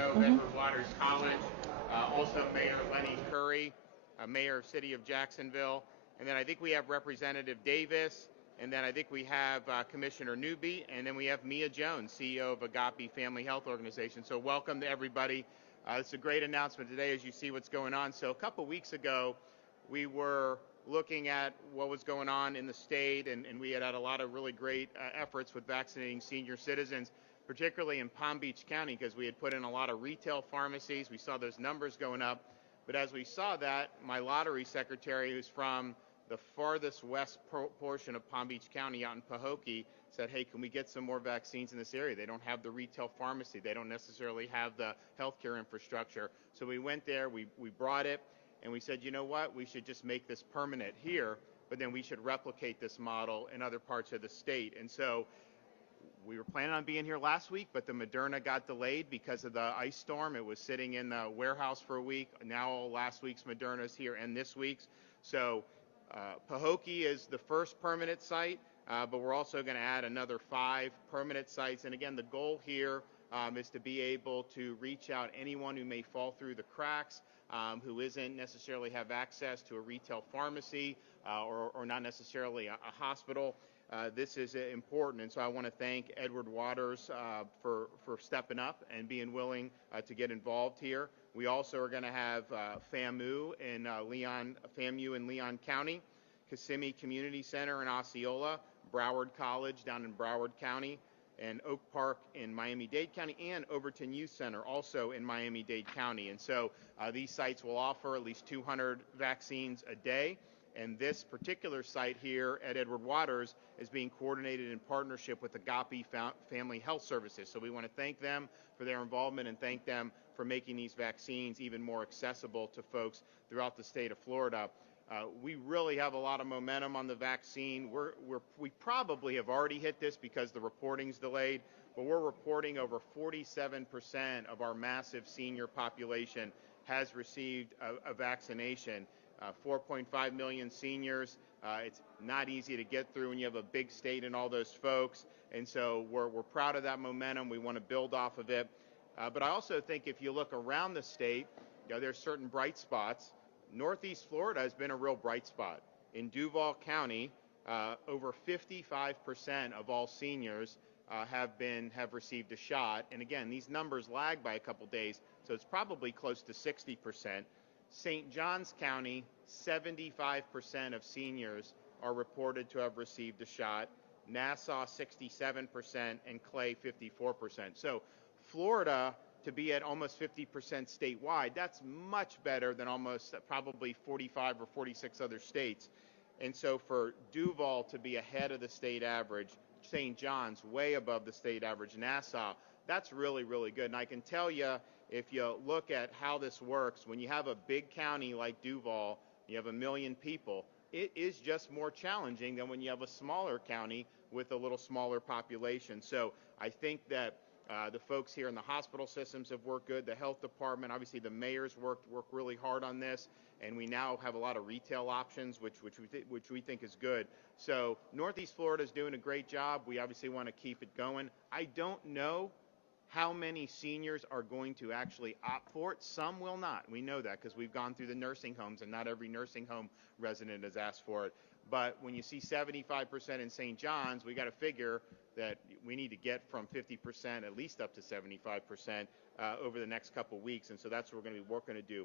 CEO of Edward Waters College, also Mayor Lenny Curry, Mayor of City of Jacksonville, and then I think we have Representative Davis, and then I think we have Commissioner Newby, and then we have Mia Jones, CEO of Agape Family Health Organization. So welcome to everybody. It's a great announcement today as you see what's going on. So a couple weeks ago, we were looking at what was going on in the state, and we had a lot of really great efforts with vaccinating senior citizens, particularly in Palm Beach County, because we had put in a lot of retail pharmacies. We saw those numbers going up. But as we saw that, my lottery secretary, who's from the farthest west portion of Palm Beach County out in Pahokee, said, hey, can we get some more vaccines in this area? They don't have the retail pharmacy. They don't necessarily have the healthcare infrastructure. So we went there, we brought it, and we said, you know what, we should just make this permanent here, but then we should replicate this model in other parts of the state. And so we were planning on being here last week, but the Moderna got delayed because of the ice storm. It was sitting in the warehouse for a week. Now last week's Moderna is here and this week's. So Pahokee is the first permanent site, but we're also going to add another 5 permanent sites. And again, the goal here is to be able to reach out anyone who may fall through the cracks, who isn't necessarily have access to a retail pharmacy or not necessarily a hospital. This is important, and so I want to thank Edward Waters for stepping up and being willing to get involved here. We also are going to have FAMU in Leon County, Kissimmee Community Center in Osceola, Broward College down in Broward County, and Oak Park in Miami-Dade County, and Overton Youth Center also in Miami-Dade County. And so these sites will offer at least 200 vaccines a day. And this particular site here at Edward Waters is being coordinated in partnership with Agape Family Health Services. So we want to thank them for their involvement and thank them for making these vaccines even more accessible to folks throughout the state of Florida. We really have a lot of momentum on the vaccine. We probably have already hit this because the reporting's delayed, but we're reporting over 47% of our massive senior population has received a vaccination. 4.5 million seniors. It's not easy to get through when you have a big state and all those folks. And so we're proud of that momentum. We want to build off of it. But I also think if you look around the state, there's certain bright spots. Northeast Florida has been a real bright spot. In Duval County, over 55% of all seniors have received a shot. And again, these numbers lag by a couple days, so it's probably close to 60%. St. Johns County, 75% of seniors are reported to have received a shot. Nassau, 67%, and Clay, 54%. So Florida, to be at almost 50% statewide, that's much better than almost probably 45 or 46 other states. And so for Duval to be ahead of the state average, St. John's way above the state average, Nassau, that's really, really good. And I can tell you, if you look at how this works, when you have a big county like Duval, you have 1 million people, it is just more challenging than when you have a smaller county with a little smaller population. So I think that the folks here in the hospital systems have worked good. The health department, obviously the mayors worked really hard on this, and we now have a lot of retail options, which we think is good. So Northeast Florida is doing a great job. We obviously want to keep it going. I don't know how many seniors are going to actually opt for it. Some will not. We know that because we've gone through the nursing homes, and not every nursing home resident has asked for it. But when you see 75% in St. John's, we got to figure that we need to get from 50% at least up to 75% over the next couple weeks. And so that's what we're going to be working to do.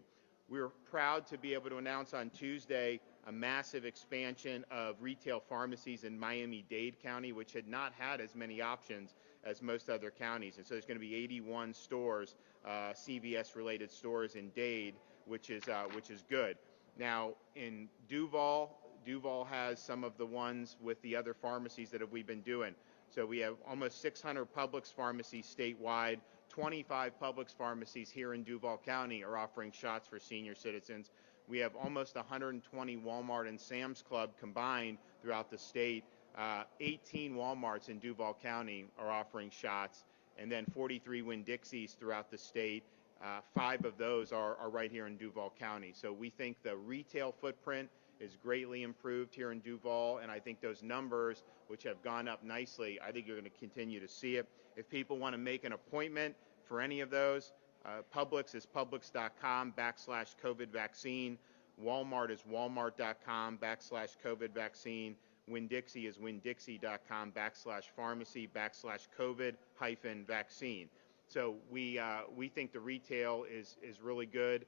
We're proud to be able to announce on Tuesday a massive expansion of retail pharmacies in Miami-Dade County, which had not had as many options as most other counties. And so there's going to be 81 stores, CVS-related stores in Dade, which is good. Now, in Duval has some of the ones with the other pharmacies that we've been doing. So we have almost 600 Publix pharmacies statewide. 25 Publix pharmacies here in Duval County are offering shots for senior citizens. We have almost 120 Walmart and Sam's Club combined throughout the state. 18 Walmarts in Duval County are offering shots, and then 43 Winn-Dixies throughout the state. 5 of those are right here in Duval County. So we think the retail footprint is greatly improved here in Duval, and I think those numbers, which have gone up nicely, I think you're going to continue to see it. If people want to make an appointment for any of those, Publix is publix.com/COVID vaccine. Walmart is walmart.com/COVID vaccine. Winn-Dixie is winn-dixie.com/pharmacy/COVID-vaccine. So we think the retail is really good.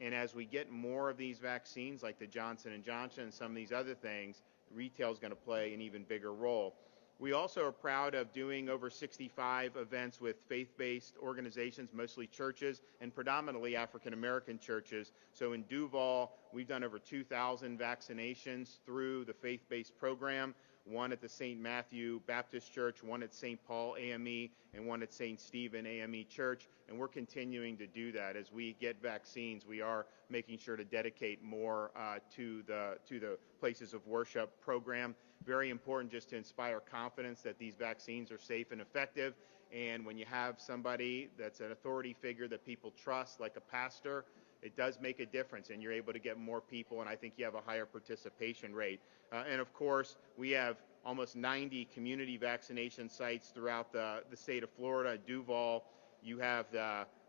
And as we get more of these vaccines, like the Johnson & Johnson and some of these other things, retail is going to play an even bigger role. We also are proud of doing over 65 events with faith-based organizations, mostly churches, and predominantly African-American churches. So in Duval, we've done over 2,000 vaccinations through the faith-based program, one at the St. Matthew Baptist Church, one at St. Paul AME, and one at St. Stephen AME Church. And we're continuing to do that. As we get vaccines, we are making sure to dedicate more to the places of worship program. Very important just to inspire confidence that these vaccines are safe and effective. And when you have somebody that's an authority figure that people trust, like a pastor, it does make a difference, and you're able to get more people, and I think you have a higher participation rate. And of course, we have almost 90 community vaccination sites throughout the state of Florida. Duval, you have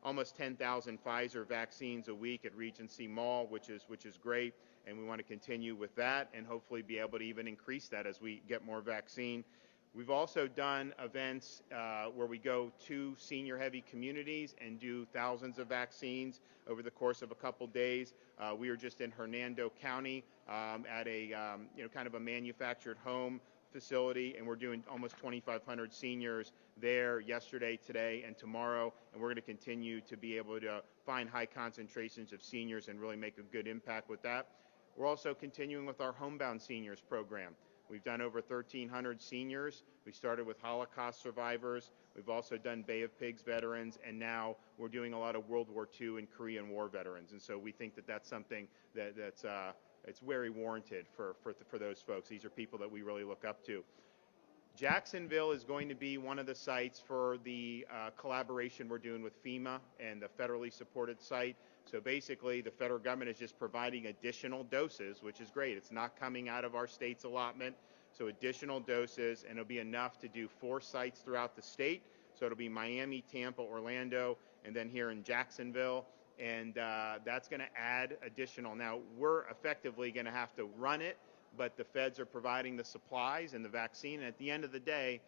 almost 10,000 Pfizer vaccines a week at Regency Mall, which is great, and we want to continue with that and hopefully be able to even increase that as we get more vaccine. We've also done events where we go to senior-heavy communities and do thousands of vaccines over the course of a couple days. We were just in Hernando County at a kind of a manufactured home facility, and we're doing almost 2,500 seniors there yesterday, today, and tomorrow, and we're going to continue to be able to find high concentrations of seniors and really make a good impact with that. We're also continuing with our homebound seniors program. We've done over 1,300 seniors. We started with Holocaust survivors. We've also done Bay of Pigs veterans, and now we're doing a lot of World War II and Korean War veterans. And so we think that that's something that's it's very warranted for those folks. These are people that we really look up to. Jacksonville is going to be one of the sites for the collaboration we're doing with FEMA and the federally supported site. So basically, the federal government is just providing additional doses, which is great. It's not coming out of our state's allotment. So additional doses, and it'll be enough to do 4 sites throughout the state. So it'll be Miami, Tampa, Orlando, and then here in Jacksonville. And that's going to add additional. Now, we're effectively going to have to run it, but the feds are providing the supplies and the vaccine. And at the end of the day,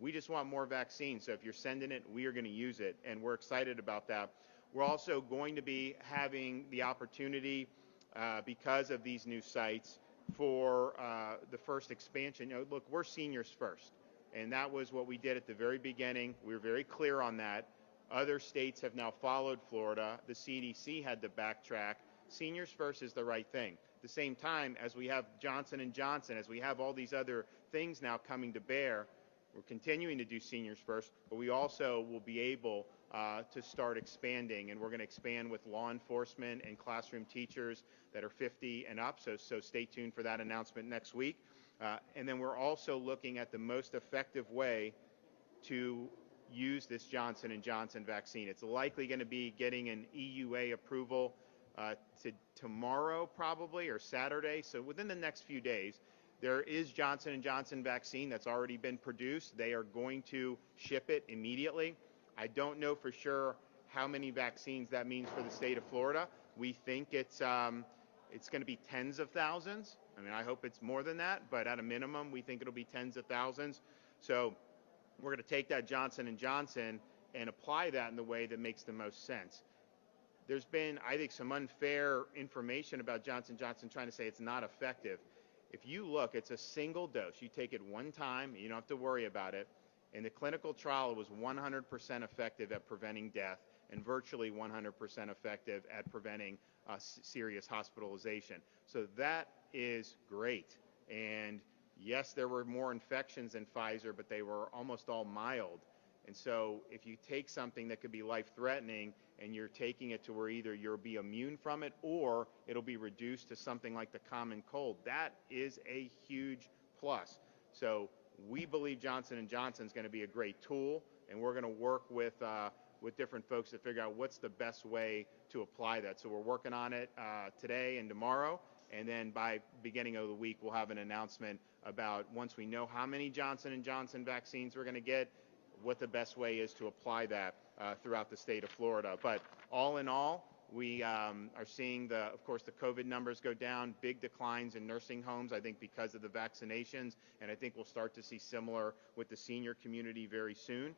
we just want more vaccine. So if you're sending it, we are going to use it, and we're excited about that. We're also going to be having the opportunity, because of these new sites, for the first expansion. Look, we're seniors first, and that was what we did at the very beginning. We were very clear on that. Other states have now followed Florida. The CDC had to backtrack. Seniors first is the right thing. At the same time, as we have Johnson & Johnson, as we have all these other things now coming to bear, we're continuing to do seniors first, but we also will be able to start expanding, and we're going to expand with law enforcement and classroom teachers that are 50 and up, so stay tuned for that announcement next week. And then we're also looking at the most effective way to use this Johnson & Johnson vaccine. It's likely going to be getting an EUA approval tomorrow probably, or Saturday, so within the next few days. There is Johnson & Johnson vaccine that's already been produced. They are going to ship it immediately. I don't know for sure how many vaccines that means for the state of Florida. We think it's going to be tens of thousands. I mean, I hope it's more than that, but at a minimum, we think it'll be tens of thousands. So we're going to take that Johnson & Johnson and apply that in the way that makes the most sense. There's been, I think, some unfair information about Johnson & Johnson trying to say it's not effective. If you look, it's a single dose. You take it one time, you don't have to worry about it. In the clinical trial, it was 100% effective at preventing death and virtually 100% effective at preventing serious hospitalization. So that is great. And yes, there were more infections in Pfizer, but they were almost all mild. And so if you take something that could be life-threatening and you're taking it to where either you'll be immune from it or it'll be reduced to something like the common cold, that is a huge plus. So we believe Johnson & Johnson is going to be a great tool, and we're going to work with different folks to figure out what's the best way to apply that. So we're working on it today and tomorrow, and then by beginning of the week, we'll have an announcement about, once we know how many Johnson & Johnson vaccines we're going to get, what the best way is to apply that. throughout the state of Florida. But all in all, we are seeing, of course, the COVID numbers go down, big declines in nursing homes, I think because of the vaccinations, and I think we'll start to see similar with the senior community very soon.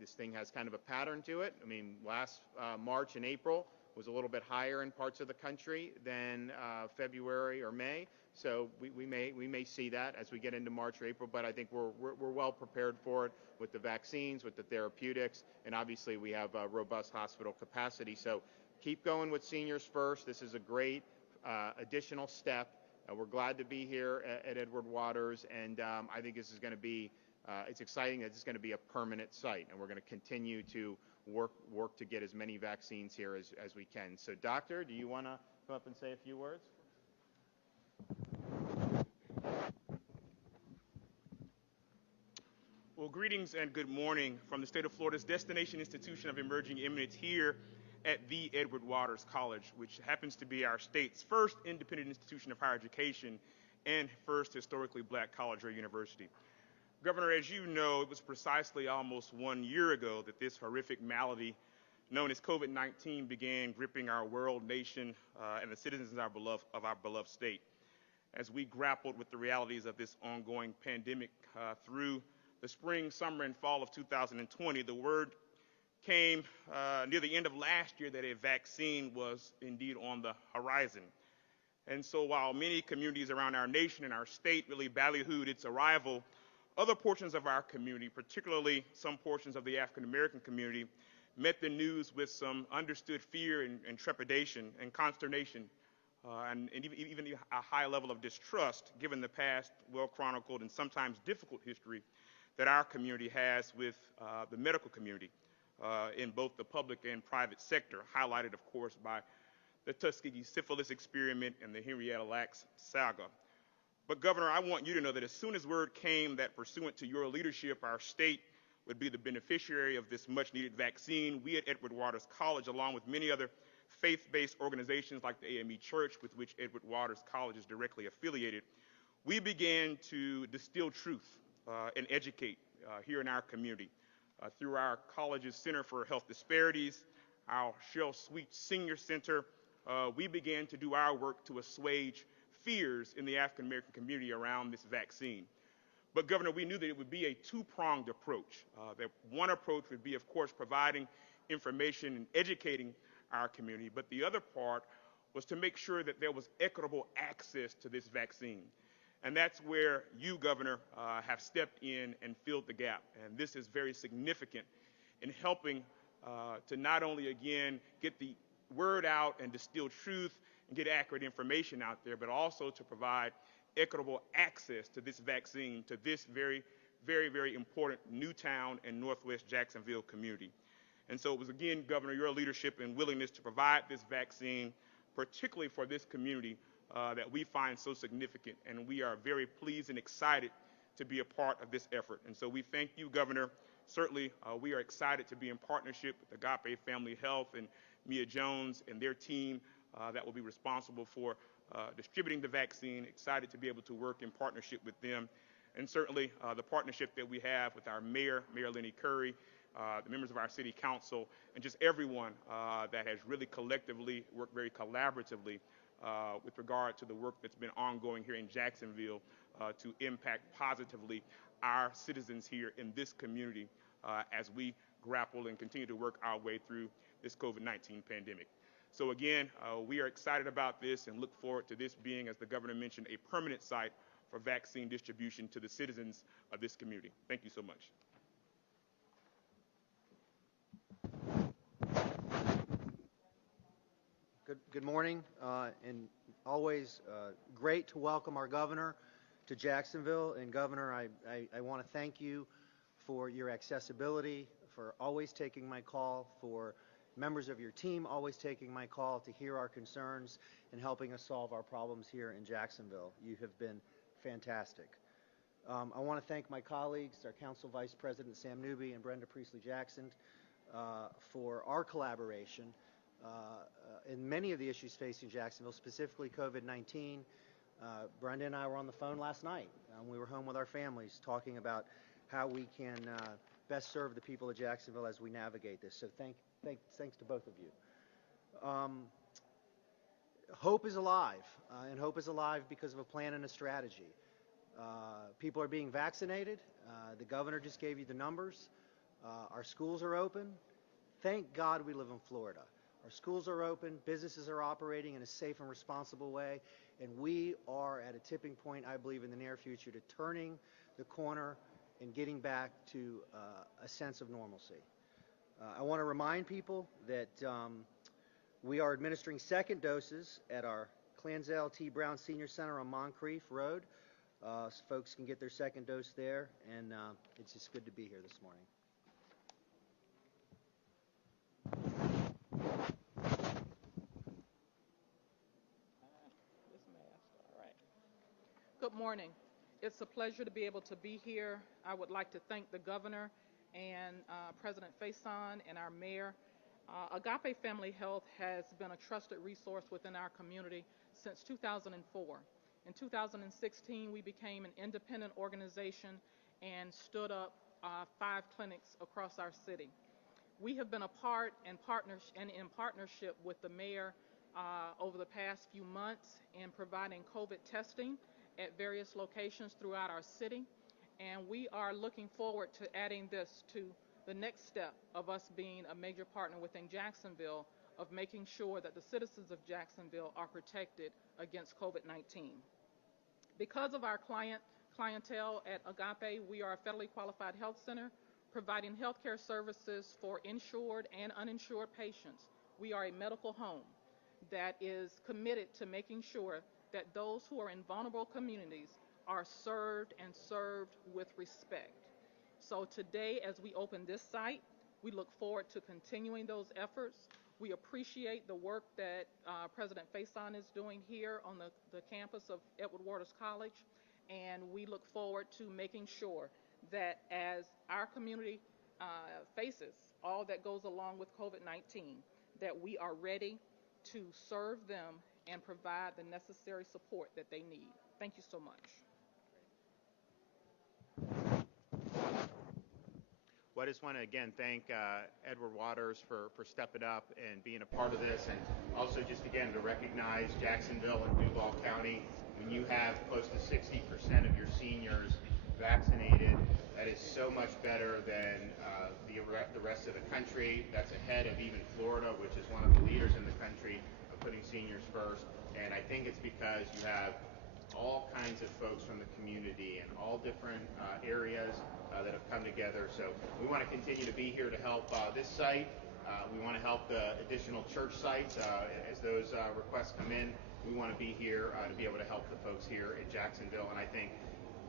This thing has kind of a pattern to it. I mean, last March and April was a little bit higher in parts of the country than February or May. So we may see that as we get into March or April, but I think we're well prepared for it with the vaccines, with the therapeutics, and obviously we have robust hospital capacity. So keep going with seniors first. This is a great additional step. We're glad to be here at Edward Waters, and I think this is going to be it's exciting that it's going to be a permanent site, and we're going to continue to work to get as many vaccines here as we can. So, Doctor, do you want to come up and say a few words? Well, greetings and good morning from the state of Florida's Destination Institution of Emerging Eminence here at the Edward Waters College, which happens to be our state's first independent institution of higher education and first historically black college or university. Governor, as you know, it was precisely almost 1 year ago that this horrific malady known as COVID-19 began gripping our world, nation, and the citizens of our beloved state. As we grappled with the realities of this ongoing pandemic through the spring, summer, and fall of 2020, the word came near the end of last year that a vaccine was indeed on the horizon. And so while many communities around our nation and our state really ballyhooed its arrival, other portions of our community, particularly some portions of the African American community, met the news with some understood fear and trepidation and consternation, and even a high level of distrust, given the past well-chronicled and sometimes difficult history that our community has with the medical community in both the public and private sector, highlighted, of course, by the Tuskegee syphilis experiment and the Henrietta Lacks saga. But Governor, I want you to know that as soon as word came that pursuant to your leadership, our state would be the beneficiary of this much needed vaccine, we at Edward Waters College, along with many other faith-based organizations like the AME Church, with which Edward Waters College is directly affiliated, we began to distill truth and educate here in our community through our college's Center for Health Disparities, our Shell Sweet Senior Center. We began to do our work to assuage fears in the African American community around this vaccine. But Governor, we knew that it would be a two-pronged approach. That one approach would be, of course, providing information and educating our community, but the other part was to make sure that there was equitable access to this vaccine. And that's where you, Governor, have stepped in and filled the gap. And this is very significant in helping to not only, again, get the word out and distill truth and get accurate information out there, but also to provide equitable access to this vaccine to this very, very, very important Newtown and Northwest Jacksonville community. And so it was, again, Governor, your leadership and willingness to provide this vaccine, particularly for this community, that we find so significant. And we are very pleased and excited to be a part of this effort. And so we thank you, Governor. Certainly, we are excited to be in partnership with Agape Family Health and Mia Jones and their team that will be responsible for distributing the vaccine. Excited to be able to work in partnership with them. And certainly the partnership that we have with our mayor, Mayor Lenny Curry, the members of our city council, and just everyone that has really collectively worked very collaboratively with regard to the work that's been ongoing here in Jacksonville to impact positively our citizens here in this community as we grapple and continue to work our way through this COVID-19 pandemic. So again, we are excited about this and look forward to this being, as the governor mentioned, a permanent site for vaccine distribution to the citizens of this community. Thank you so much. Good morning, and always great to welcome our governor to Jacksonville. And Governor, I want to thank you for your accessibility, for always taking my call, for members of your team always taking my call to hear our concerns and helping us solve our problems here in Jacksonville. You have been fantastic. I want to thank my colleagues, our Council Vice President Sam Newby and Brenda Priestley-Jackson, for our collaboration in many of the issues facing Jacksonville, specifically COVID-19. Brenda and I were on the phone last night. We were home with our families talking about how we can best serve the people of Jacksonville as we navigate this. So thanks to both of you. Hope is alive, and hope is alive because of a plan and a strategy. People are being vaccinated. The governor just gave you the numbers. Our schools are open. Thank God we live in Florida. Our schools are open, businesses are operating in a safe and responsible way, and we are at a tipping point, I believe, in the near future to turning the corner and getting back to a sense of normalcy. I want to remind people that we are administering second doses at our Clanzell T. Brown Senior Center on Moncrief Road. So folks can get their second dose there, and it's just good to be here this morning. Good morning. It's a pleasure to be able to be here. I would like to thank the governor and President Faison and our mayor. Agape Family Health has been a trusted resource within our community since 2004. In 2016, we became an independent organization and stood up 5 clinics across our city. We have been a part and in partnership with the mayor over the past few months in providing COVID testing at various locations throughout our city, and we are looking forward to adding this to the next step of us being a major partner within Jacksonville of making sure that the citizens of Jacksonville are protected against COVID-19. Because of our clientele at Agape, we are a federally qualified health center providing health care services for insured and uninsured patients. We are a medical home that is committed to making sure that those who are in vulnerable communities are served and served with respect. So today, as we open this site, we look forward to continuing those efforts. We appreciate the work that President Faison is doing here on the campus of Edward Waters College, and we look forward to making sure that as our community faces all that goes along with COVID-19, that we are ready to serve them and provide the necessary support that they need. Thank you so much. Well, I just want to again thank Edward Waters for stepping up and being a part of this, and also just again to recognize Jacksonville and Duval County. When you have close to 60% of your seniors vaccinated, that is so much better than the rest of the country. That's ahead of even Florida, which is one of the leaders in the country of putting seniors first. And I think it's because you have all kinds of folks from the community and all different areas that have come together. So we want to continue to be here to help this site. We want to help the additional church sites as those requests come in. We want to be here to be able to help the folks here in Jacksonville. And I think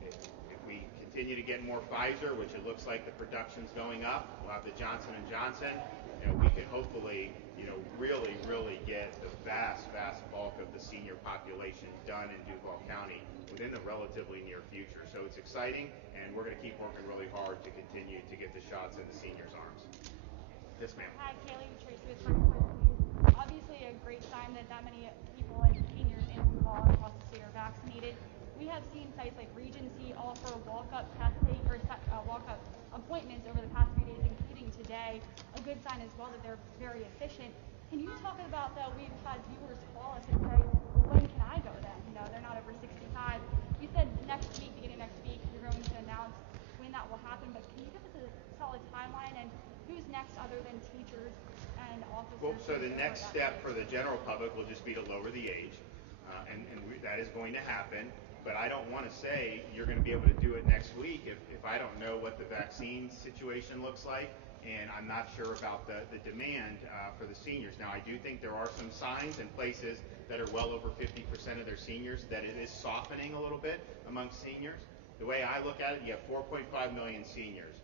if we continue to get more Pfizer, which it looks like the production's going up, we'll have the Johnson & Johnson. We can hopefully, really get the vast bulk of the senior population done in Duval County within the relatively near future. So it's exciting, and we're going to keep working really hard to continue to get the shots in the seniors' arms. Yes, ma'am. Hi, Kaylee Tracy with First News. Obviously a great sign that many people and seniors in Duval and across the state are vaccinated. We have seen sites like Regency offer walk-up testing or walk-up appointments over the past few days, including today. A good sign as well that they're very efficient. Can you talk about that? We've had viewers call us and say, when can I go then? They're not over 65. You said next week, beginning next week, you're going to announce when that will happen, but can you give us a solid timeline and who's next other than teachers and officers? Well, so the next step for the general public will just be to lower the age, and that is going to happen. But I don't want to say you're going to be able to do it next week if I don't know what the vaccine situation looks like, and I'm not sure about the demand for the seniors. Now, I do think there are some signs in places that are well over 50% of their seniors that it is softening a little bit amongst seniors. The way I look at it, you have 4.5 million seniors.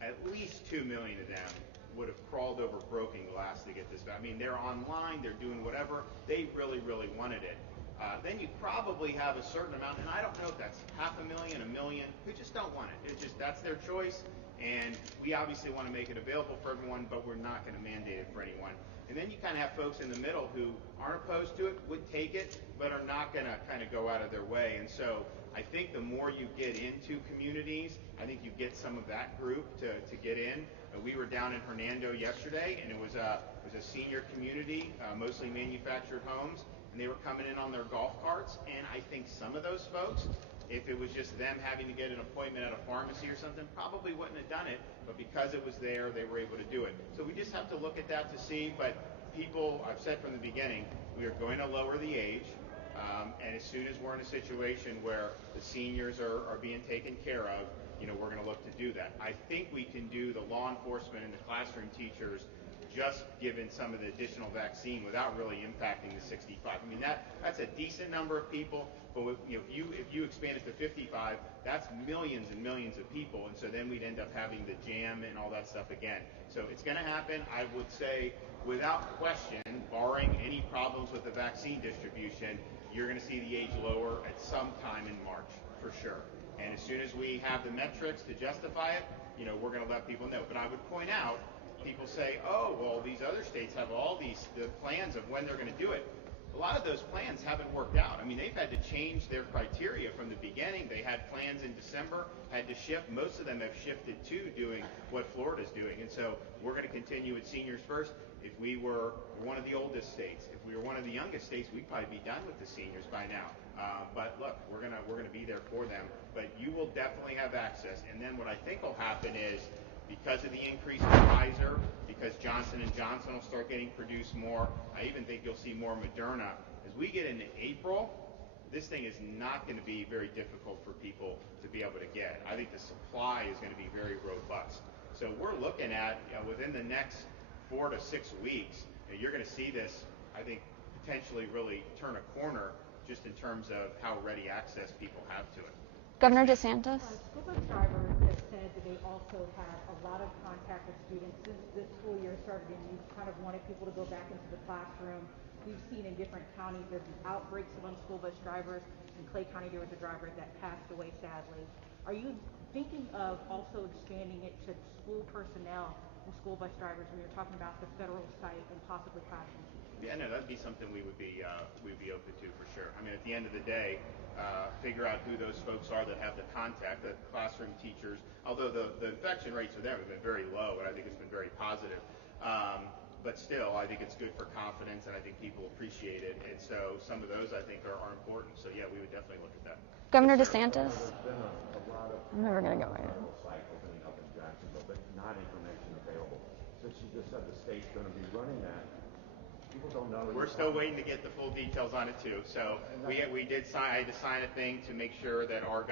At least 2 million of them would have crawled over broken glass to get this. I mean, they're online, they're doing whatever. They really wanted it. Then you probably have a certain amount, and I don't know if that's 500,000, 1 million, who just don't want it. That's their choice, and we obviously want to make it available for everyone, but we're not going to mandate it for anyone. And then you kind of have folks in the middle who aren't opposed to it, would take it, but are not going to kind of go out of their way. And so I think the more you get into communities, I think you get some of that group to get in. We were down in Hernando yesterday, and it was a senior community, mostly manufactured homes, and they were coming in on their golf carts. And I think some of those folks, if it was just them having to get an appointment at a pharmacy or something, probably wouldn't have done it. But because it was there, they were able to do it. So we just have to look at that to see. But people, I've said from the beginning, we are going to lower the age. And as soon as we're in a situation where the seniors are being taken care of, we're going to look to do that. I think we can do the law enforcement and the classroom teachers just given some of the additional vaccine without really impacting the 65. I mean, that's a decent number of people, but if you expand it to 55, that's millions and millions of people, and so then we'd end up having the jam and all that stuff again. So it's going to happen. I would say, without question, barring any problems with the vaccine distribution, you're going to see the age lower at some time in March, for sure. And as soon as we have the metrics to justify it, we're going to let people know. But I would point out, people say, oh, well, these other states have all the plans of when they're going to do it. A lot of those plans haven't worked out. I mean, they've had to change their criteria from the beginning. They had plans in December, had to shift. Most of them have shifted to doing what Florida's doing. And so we're going to continue with seniors first. If we were one of the oldest states, if we were one of the youngest states, we'd probably be done with the seniors by now. But look, we're gonna be there for them. But you will definitely have access. And then what I think will happen is, because of the increase in Pfizer, because Johnson & Johnson will start getting produced more, I even think you'll see more Moderna. As we get into April, this thing is not going to be very difficult for people to be able to get. I think the supply is going to be very robust. So we're looking at, within the next 4 to 6 weeks, you're going to see this, I think, potentially really turn a corner just in terms of how ready access people have to it. Governor DeSantis? School bus drivers have said that they also had a lot of contact with students since this school year started, and you kind of wanted people to go back into the classroom. We've seen in different counties there's been outbreaks among school bus drivers. In Clay County, there was a driver that passed away, sadly. Are you thinking of also expanding it to school personnel and school bus drivers when you're talking about the federal site and possibly classroom teachers? Yeah, no, that'd be something we would be open to for sure. I mean, at the end of the day, figure out who those folks are that have the contact, the classroom teachers. Although the infection rates for them have been very low, and I think it's been very positive. But still, I think it's good for confidence, and I think people appreciate it. And so some of those, I think, are important. So yeah, we would definitely look at that. Governor DeSantis? There's been a lot of I'm never going to go in. site opening up in Jacksonville, but not information available. Since you just said the state's going to be running that, people don't know. We're still waiting to get the full details on it too. So we did sign. I had to sign a thing to make sure that our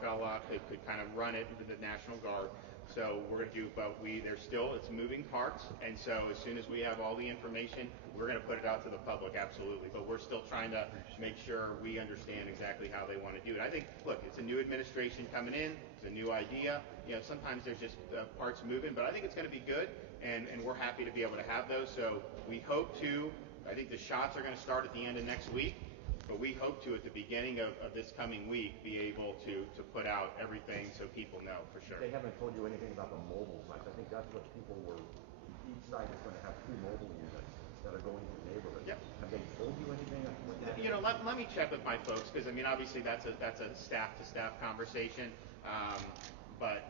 fella could kind of run it into the National Guard. So we're going to do, but it's moving parts, and so as soon as we have all the information, we're going to put it out to the public, absolutely. But we're still trying to make sure we understand exactly how they want to do it. I think, look, it's a new administration coming in, it's a new idea. Sometimes there's just parts moving, but I think it's going to be good, and we're happy to be able to have those. So we hope to. I think the shots are going to start at the end of next week. But we hope to, at the beginning of this coming week, be able to put out everything so people know for sure. They haven't told you anything about the mobile sites. I think that's what people were. Each site is going to have 2 mobile units that are going to the neighborhood. Yep. Have they told you anything? Let me check with my folks, because I mean, obviously that's a staff-to-staff conversation. But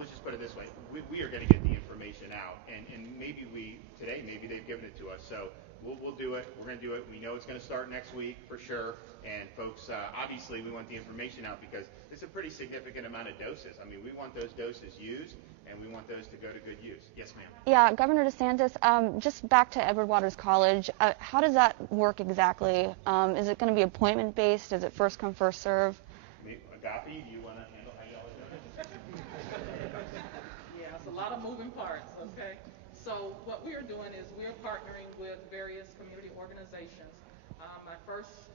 let's just put it this way: we are going to get the information out, and maybe maybe they've given it to us. So we'll do it. We're going to do it. We know it's going to start next week for sure. And folks, obviously we want the information out because it's a pretty significant amount of doses. I mean, we want those doses used, and we want those to go to good use. Yes, ma'am. Yeah, Governor DeSantis, just back to Edward Waters College, how does that work exactly? Is it going to be appointment-based? Is it first come, first serve? Agape, do you want to handle how y'all are doing it? Yeah, it's a lot of moving parts, okay? So what we are doing is we are partnering with various community organizations. My first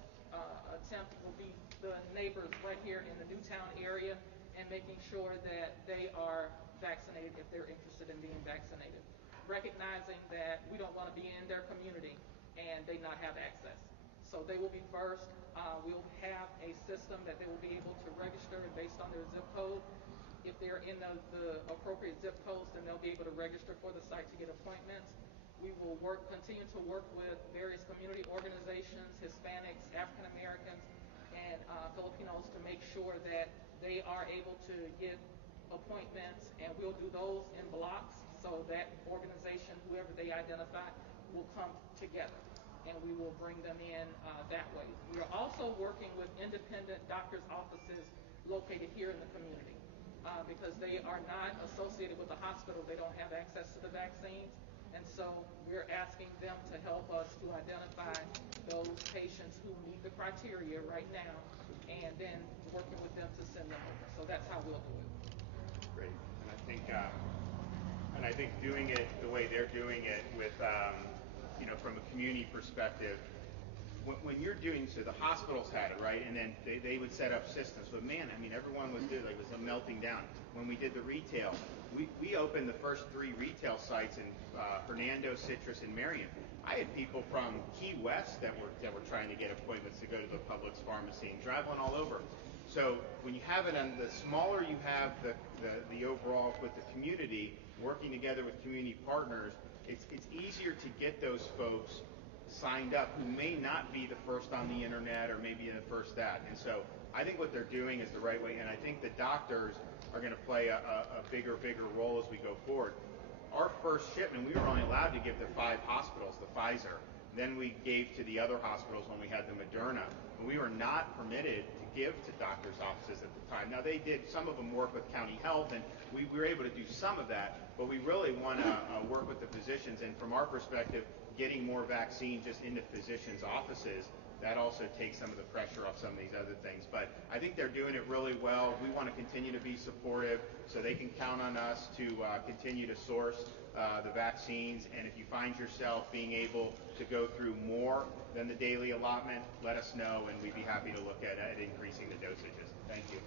attempt will be the neighbors right here in the Newtown area and making sure that they are vaccinated if they're interested in being vaccinated. Recognizing that we don't want to be in their community and they not have access. So they will be first. We'll have a system that they will be able to register based on their zip code. If they're in the appropriate zip codes, then they'll be able to register for the site to get appointments. We will continue to work with various community organizations, Hispanics, African Americans, and Filipinos to make sure that they are able to get appointments, and we'll do those in blocks so that organization, whoever they identify, will come together, and we will bring them in that way. We are also working with independent doctors' offices located here in the community because they are not associated with the hospital. They don't have access to the vaccines, and so we're asking them to help us to identify those patients who meet the criteria right now, and then working with them to send them over. So that's how we'll do it. Great. And I think doing it the way they're doing it with, from a community perspective, when you're doing so, the hospitals had it, right? And then they would set up systems. But man, I mean, everyone was doing, like, it was a melting down. When we did the retail, we opened the first 3 retail sites in Hernando, Citrus, and Marion. I had people from Key West that were trying to get appointments to go to the Publix pharmacy and traveling all over. So when you have it, the smaller you have the overall with the community, working together with community partners, it's easier to get those folks signed up who may not be the first on the internet or maybe the first that. And so I think what they're doing is the right way, and I think the doctors are going to play a bigger role as we go forward. Our first shipment, we were only allowed to give to 5 hospitals, the Pfizer. Then we gave to the other hospitals when we had the Moderna. But we were not permitted to give to doctors' offices at the time. Now, they did, some of them work with county health, and we were able to do some of that, but we really want to work with the physicians. And from our perspective, getting more vaccines just into physicians' offices, that also takes some of the pressure off some of these other things. But I think they're doing it really well. We want to continue to be supportive so they can count on us to continue to source the vaccines. And if you find yourself being able to go through more than the daily allotment, let us know, and we'd be happy to look at increasing the dosages. Thank you.